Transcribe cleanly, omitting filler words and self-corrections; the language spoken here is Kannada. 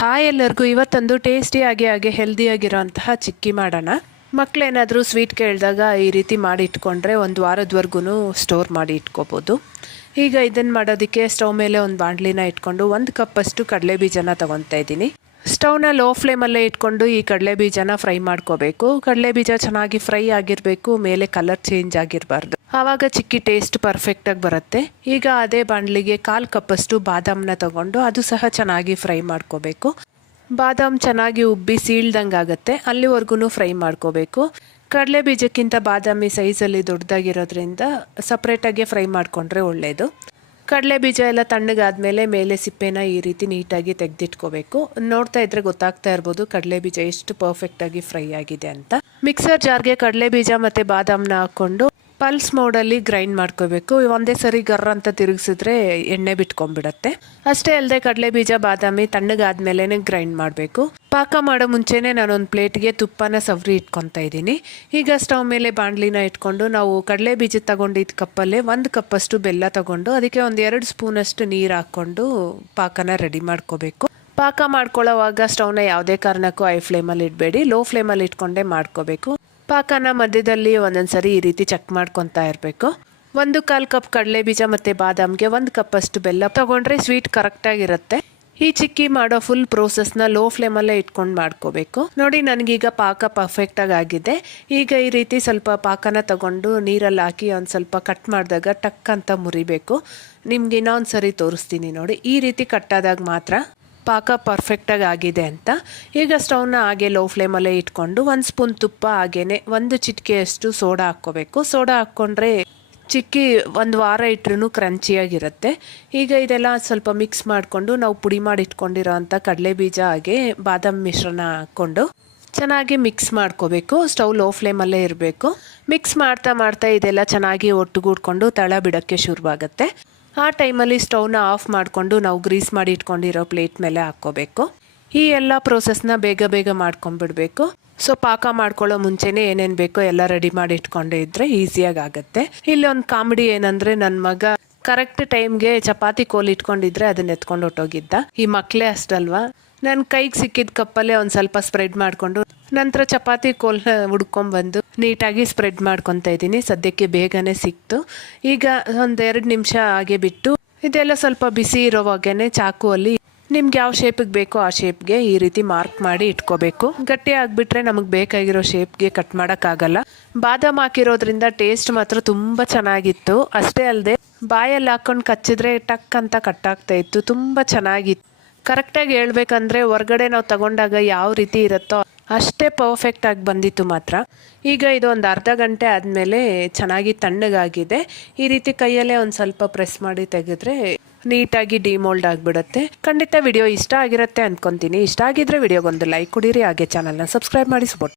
ಹಾಯ್ ಎಲ್ಲರಿಗೂ ಇವತ್ತೊಂದು ಟೇಸ್ಟಿಯಾಗಿ ಹಾಗೆ ಹೆಲ್ದಿಯಾಗಿರೋಂತಹ ಚಿಕ್ಕಿ ಮಾಡೋಣ. ಮಕ್ಕಳೇನಾದರೂ ಸ್ವೀಟ್ ಕೇಳಿದಾಗ ಈ ರೀತಿ ಮಾಡಿ ಇಟ್ಕೊಂಡ್ರೆ ಒಂದು ವಾರದವರೆಗೂ ಸ್ಟೋರ್ ಮಾಡಿ ಇಟ್ಕೋಬೋದು. ಈಗ ಇದನ್ನು ಮಾಡೋದಕ್ಕೆ ಸ್ಟವ್ ಮೇಲೆ ಒಂದು ಬಾಣಲಿನ ಇಟ್ಕೊಂಡು 1 ಕಪ್ಪಷ್ಟು ಕಡಲೆ ಬೀಜನ ತೊಗೊತಾ ಇದ್ದೀನಿ. ಸ್ಟವ್ನ ಲೋ ಫ್ಲೇಮಲ್ಲೇ ಇಟ್ಕೊಂಡು ಈ ಕಡಲೆ ಬೀಜನ ಫ್ರೈ ಮಾಡ್ಕೋಬೇಕು. ಕಡಲೆ ಬೀಜ ಚೆನ್ನಾಗಿ ಫ್ರೈ ಆಗಿರಬೇಕು, ಮೇಲೆ ಕಲರ್ ಚೇಂಜ್ ಆಗಿರಬಾರ್ದು, ಆವಾಗ ಚಿಕ್ಕಿ ಟೇಸ್ಟ್ ಪರ್ಫೆಕ್ಟಾಗಿ ಬರುತ್ತೆ. ಈಗ ಅದೇ ಬಾಣಲಿಗೆ 1/4 ಕಪ್ಪಷ್ಟು ಬಾದಾಮನ್ನ ತೊಗೊಂಡು ಅದು ಸಹ ಚೆನ್ನಾಗಿ ಫ್ರೈ ಮಾಡ್ಕೋಬೇಕು. ಬಾದಾಮ್ ಚೆನ್ನಾಗಿ ಉಬ್ಬಿ ಸೀಳ್ದಂಗೆ ಆಗುತ್ತೆ, ಅಲ್ಲಿವರೆಗೂ ಫ್ರೈ ಮಾಡ್ಕೋಬೇಕು. ಕಡಲೆ ಬೀಜಕ್ಕಿಂತ ಬಾದಾಮಿ ಸೈಜಲ್ಲಿ ದೊಡ್ಡದಾಗಿರೋದ್ರಿಂದ ಸಪ್ರೇಟಾಗಿ ಫ್ರೈ ಮಾಡಿಕೊಂಡ್ರೆ ಒಳ್ಳೆಯದು. ಕಡಲೆ ಬೀಜ ಎಲ್ಲ ತಣ್ಣಗಾದ್ಮೇಲೆ ಮೇಲೆ ಸಿಪ್ಪೆನ ಈ ರೀತಿ ನೀಟಾಗಿ ತೆಗೆದಿಟ್ಕೋಬೇಕು. ನೋಡ್ತಾ ಇದ್ರೆ ಗೊತ್ತಾಗ್ತಾ ಇರ್ಬೋದು ಕಡಲೆ ಬೀಜ ಎಷ್ಟು ಪರ್ಫೆಕ್ಟಾಗಿ ಫ್ರೈ ಆಗಿದೆ ಅಂತ. ಮಿಕ್ಸರ್ ಜಾರ್ಗೆ ಕಡಲೆ ಬೀಜ ಮತ್ತು ಬಾದಾಮನ್ನ ಹಾಕ್ಕೊಂಡು ಪಲ್ಸ್ ಮೋಡಲ್ಲಿ ಗ್ರೈಂಡ್ ಮಾಡ್ಕೋಬೇಕು. ಒಂದೇ ಸರಿ ಗರ್ರ ಅಂತ ತಿರುಗಿಸಿದ್ರೆ ಎಣ್ಣೆ ಬಿಟ್ಕೊಂಡ್ಬಿಡತ್ತೆ. ಅಷ್ಟೇ ಅಲ್ಲದೆ ಕಡಲೆ ಬೀಜ ಬಾದಾಮಿ ತಣ್ಣಗಾದ್ಮೇಲೆ ಗ್ರೈಂಡ್ ಮಾಡಬೇಕು. ಪಾಕ ಮಾಡೋ ಮುಂಚೆನೇ ನಾನೊಂದು ಪ್ಲೇಟ್ಗೆ ತುಪ್ಪನ ಸವರಿ ಇಟ್ಕೊತಾ ಇದ್ದೀನಿ. ಈಗ ಸ್ಟವ್ ಮೇಲೆ ಬಾಣಲಿನ ಇಟ್ಕೊಂಡು ನಾವು ಕಡಲೆ ಬೀಜ ತಗೊಂಡಿದ್ದ ಕಪ್ಪಲ್ಲೇ 1 ಕಪ್ಪಷ್ಟು ಬೆಲ್ಲ ತಗೊಂಡು ಅದಕ್ಕೆ ಒಂದು 2 ಸ್ಪೂನಷ್ಟು ನೀರು ಹಾಕ್ಕೊಂಡು ಪಾಕನ ರೆಡಿ ಮಾಡ್ಕೋಬೇಕು. ಪಾಕ ಮಾಡ್ಕೊಳ್ಳೋವಾಗ ಸ್ಟವ್ನ ಯಾವುದೇ ಕಾರಣಕ್ಕೂ ಹೈ ಫ್ಲೇಮಲ್ಲಿ ಇಡಬೇಡಿ, ಲೋ ಫ್ಲೇಮಲ್ಲಿ ಇಟ್ಕೊಂಡೇ ಮಾಡ್ಕೋಬೇಕು. ಪಾಕನ ಮಧ್ಯದಲ್ಲಿ ಒಂದೊಂದು ಸರಿ ಈ ರೀತಿ ಚೆಕ್ ಮಾಡ್ಕೊತಾ ಇರಬೇಕು. 1/4 ಕಪ್ ಕಡಲೆ ಬೀಜ ಮತ್ತು ಬಾದಾಮ್ಗೆ 1 ಕಪ್ಪಷ್ಟು ಬೆಲ್ಲ ತೊಗೊಂಡ್ರೆ ಸ್ವೀಟ್ ಕರೆಕ್ಟಾಗಿರುತ್ತೆ. ಈ ಚಿಕ್ಕಿ ಮಾಡೋ ಫುಲ್ ಪ್ರೋಸೆಸ್ನ ಲೋ ಫ್ಲೇಮಲ್ಲೇ ಇಟ್ಕೊಂಡು ಮಾಡ್ಕೋಬೇಕು. ನೋಡಿ ನನಗೀಗ ಪಾಕ ಪರ್ಫೆಕ್ಟಾಗಿ ಆಗಿದೆ. ಈಗ ಈ ರೀತಿ ಸ್ವಲ್ಪ ಪಾಕನ ತಗೊಂಡು ನೀರಲ್ಲಿ ಹಾಕಿ ಒಂದು ಸ್ವಲ್ಪ ಕಟ್ ಮಾಡಿದಾಗ ಟಕ್ ಅಂತ ಮುರಿಬೇಕು. ನಿಮ್ಗೆ ಇನ್ನೊಂದು ಸರಿ ತೋರಿಸ್ತೀನಿ ನೋಡಿ, ಈ ರೀತಿ ಕಟ್ಟಾದಾಗ ಮಾತ್ರ ಪಾಕ ಪರ್ಫೆಕ್ಟಾಗಿ ಆಗಿದೆ ಅಂತ. ಈಗ ಸ್ಟವ್ನ ಹಾಗೆ ಲೋ ಫ್ಲೇಮಲ್ಲೇ ಇಟ್ಕೊಂಡು 1 ಸ್ಪೂನ್ ತುಪ್ಪ ಹಾಗೇನೆ 1 ಚಿಟಿಕೆಯಷ್ಟು ಸೋಡಾ ಹಾಕ್ಕೋಬೇಕು. ಸೋಡಾ ಹಾಕ್ಕೊಂಡ್ರೆ ಚಿಕ್ಕಿ 1 ವಾರ ಇಟ್ರೂ ಕ್ರಂಚಿಯಾಗಿರುತ್ತೆ. ಈಗ ಇದೆಲ್ಲ ಸ್ವಲ್ಪ ಮಿಕ್ಸ್ ಮಾಡಿಕೊಂಡು ನಾವು ಪುಡಿ ಮಾಡಿ ಇಟ್ಕೊಂಡಿರೋ ಅಂಥ ಕಡಲೆ ಬೀಜ ಹಾಗೆ ಬಾದಾಮ್ ಮಿಶ್ರಣ ಹಾಕ್ಕೊಂಡು ಚೆನ್ನಾಗಿ ಮಿಕ್ಸ್ ಮಾಡ್ಕೋಬೇಕು. ಸ್ಟವ್ ಲೋ ಫ್ಲೇಮಲ್ಲೇ ಇರಬೇಕು. ಮಿಕ್ಸ್ ಮಾಡ್ತಾ ಮಾಡ್ತಾ ಇದೆಲ್ಲ ಚೆನ್ನಾಗಿ ಒಟ್ಟುಗೂಡ್ಕೊಂಡು ತಳ ಬಿಡೋಕ್ಕೆ ಶುರುವಾಗುತ್ತೆ. ಆ ಟೈಮಲ್ಲಿ ಸ್ಟವ್ನ ಆಫ್ ಮಾಡಿಕೊಂಡು ನಾವು ಗ್ರೀಸ್ ಮಾಡಿ ಇಟ್ಕೊಂಡಿರೋ ಪ್ಲೇಟ್ ಮೇಲೆ ಹಾಕ್ಕೋಬೇಕು. ಈ ಎಲ್ಲ ಪ್ರೋಸೆಸ್ನ ಬೇಗ ಬೇಗ ಮಾಡ್ಕೊಂಡ್ಬಿಡ್ಬೇಕು. ಸೊ ಪಾಕ ಮಾಡ್ಕೊಳ್ಳೋ ಮುಂಚೆನೇ ಏನೇನು ಬೇಕೋ ಎಲ್ಲ ರೆಡಿ ಮಾಡಿ ಇಟ್ಕೊಂಡೇ ಇದ್ರೆ ಈಸಿಯಾಗಿ ಆಗುತ್ತೆ. ಇಲ್ಲಿ ಒಂದು ಕಾಮಿಡಿ ಏನಂದರೆ ನನ್ನ ಮಗ ಕರೆಕ್ಟ್ ಟೈಮ್ಗೆ ಚಪಾತಿ ಕೋಲ್ ಇಟ್ಕೊಂಡಿದ್ರೆ ಅದನ್ನ ಎತ್ಕೊಂಡು ಹೊಟ್ಟೋಗಿದ್ದ. ಈ ಮಕ್ಕಳೇ ಅಷ್ಟಲ್ವಾ, ನನ್ನ ಕೈಗೆ ಸಿಕ್ಕಿದ ಕಪ್ಪಲ್ಲೇ ಒಂದು ಸ್ವಲ್ಪ ಸ್ಪ್ರೆಡ್ ಮಾಡಿಕೊಂಡು ನಂತರ ಚಪಾತಿ ಕೋಲ್ನ ಹುಡ್ಕೊಂಡ್ಬಂದು ನೀಟಾಗಿ ಸ್ಪ್ರೆಡ್ ಮಾಡ್ಕೊತಾ ಇದ್ದೀನಿ. ಸದ್ಯಕ್ಕೆ ಬೇಗನೆ ಸಿಕ್ತು. ಈಗ ಒಂದು 2 ನಿಮಿಷ ಹಾಗೆ ಬಿಟ್ಟು ಇದೆಲ್ಲ ಸ್ವಲ್ಪ ಬಿಸಿ ಇರೋವಾಗೇ ಚಾಕುವಲ್ಲಿ ನಿಮ್ಗೆ ಯಾವ ಶೇಪಿಗೆ ಬೇಕೋ ಆ ಶೇಪ್ಗೆ ಈ ರೀತಿ ಮಾರ್ಕ್ ಮಾಡಿ ಇಟ್ಕೋಬೇಕು. ಗಟ್ಟಿ ಆಗಿಬಿಟ್ರೆ ನಮಗೆ ಬೇಕಾಗಿರೋ ಶೇಪ್ಗೆ ಕಟ್ ಮಾಡೋಕ್ಕಾಗಲ್ಲ. ಬಾದಾಮ್ ಹಾಕಿರೋದ್ರಿಂದ ಟೇಸ್ಟ್ ಮಾತ್ರ ತುಂಬ ಚೆನ್ನಾಗಿತ್ತು. ಅಷ್ಟೇ ಅಲ್ಲದೆ ಬಾಯಲ್ಲಿ ಹಾಕ್ಕೊಂಡು ಕಚ್ಚಿದ್ರೆ ಟಕ್ ಅಂತ ಕಟ್ಟಾಗ್ತಾ ಇತ್ತು, ತುಂಬ ಚೆನ್ನಾಗಿತ್ತು. ಕರೆಕ್ಟಾಗಿ ಹೇಳ್ಬೇಕಂದ್ರೆ ಹೊರಗಡೆ ನಾವು ತಗೊಂಡಾಗ ಯಾವ ರೀತಿ ಇರುತ್ತೋ ಅಷ್ಟೇ ಪರ್ಫೆಕ್ಟಾಗಿ ಬಂದಿತ್ತು ಮಾತ್ರ. ಈಗ ಇದು ಒಂದು ಅರ್ಧ ಗಂಟೆ ಆದಮೇಲೆ ಚೆನ್ನಾಗಿ ತಣ್ಣಗಾಗಿದೆ. ಈ ರೀತಿ ಕೈಯಲ್ಲೇ ಒಂದು ಸ್ವಲ್ಪ ಪ್ರೆಸ್ ಮಾಡಿ ತೆಗೆದ್ರೆ ನೀಟಾಗಿ ಡಿಮೋಲ್ಡ್ ಆಗಿಬಿಡುತ್ತೆ. ಖಂಡಿತ ವಿಡಿಯೋ ಇಷ್ಟ ಆಗಿರುತ್ತೆ ಅಂದ್ಕೊತೀನಿ. ಇಷ್ಟ ಆಗಿದ್ರೆ ವಿಡಿಯೋಗೊಂದು ಲೈಕ್ ಕೊಡಿರಿ, ಹಾಗೆ ಚಾನಲ್ನ ಸಬ್ಸ್ಕ್ರೈಬ್ ಮಾಡಿ ಸಪೋರ್ಟ್